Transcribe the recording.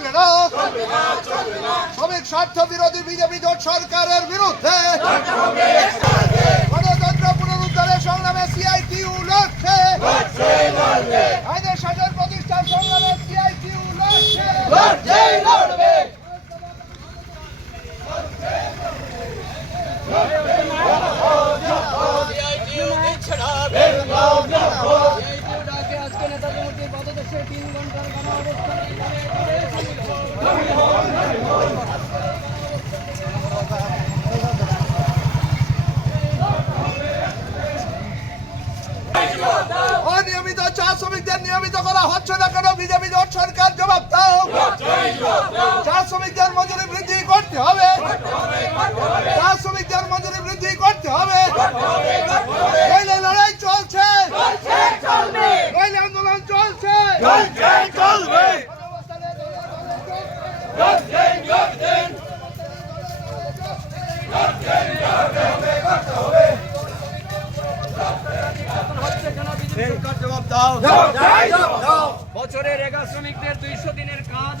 চলবে না। শ্রমিক স্বার্থ বিরোধী বিজেপি জোট সরকারের বিরুদ্ধে গণতন্ত্র পুনরুদ্ধারের সংগ্রামে সিআইটিউ লক্ষ্যে আইনের শাসন প্রতিষ্ঠার সংগ্রামে সিআইটিউ আজকে পদদেশে তিন ঘণ্টার গণ অবস্থান অনিয়মিত চা শ্রমিকদের নিয়মিত করা হচ্ছে না কেন? বিজেপি জোট সরকার জবাব দাও। চা শ্রমিকদের মজুরি বৃদ্ধি করতে হবে। চা শ্রমিকদের মজুরি বৃদ্ধি করতে হবে। লড়াই চলছে। আন্দোলন চলছে। বছরের এগারো শ্রমিকদের দুইশো দিনের কাজ।